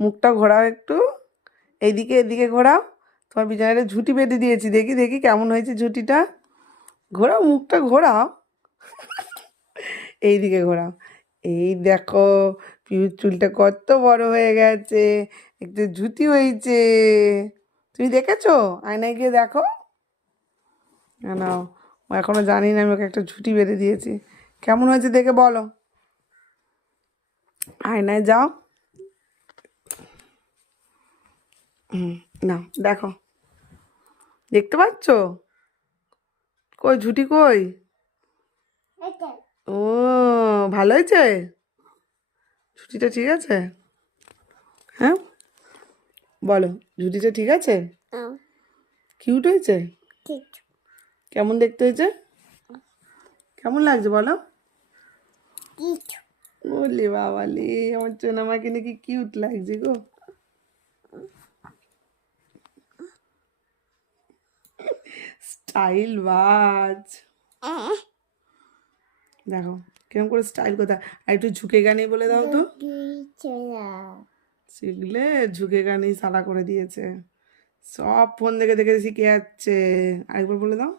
মুখটা ঘোরাও একটু, এইদিকে এদিকে ঘোরাও। তোমার বিছানাটা ঝুঁটি বেঁধে দিয়েছি, দেখি দেখি কেমন হয়েছে ঝুঁটিটা। ঘোরাও, মুখটা ঘোরাও, এইদিকে ঘোরাও। এই দেখো পিউর চুলটা কত বড় হয়ে গেছে, একটু ঝুঁটি হয়েছে। তুমি দেখেছো? আয়নায় গিয়ে দেখো না। ও এখনো জানি না আমি ওকে একটা ঝুঁটি বেঁধে দিয়েছি। কেমন হয়েছে দেখে বলো। আয়নায় যাও, না দেখো, দেখতে পাচ্ছ? কই ঝুঁটি কই? ও, ভালো হয়েছে? ঝুঁটিটা ঠিক আছে? হ্যাঁ বলো, ঝুঁটিটা ঠিক আছে? কিউট হয়েছে? কেমন দেখতে হয়েছে? কেমন লাগছে বলো? বলি বাবালি, আমার সোনামাকে নাকি কিউট লাগছে গো। স্টাইল বাজ, দেখো কেমন করে স্টাইল, কোথায় আর একটু ঝুঁকে গানি বলে দাও তো। শিখলে ঝুঁকে গানি সালা করে দিয়েছে, সব ফোন দেখে দেখে শিখে যাচ্ছে। আরেকবার বলে দাও।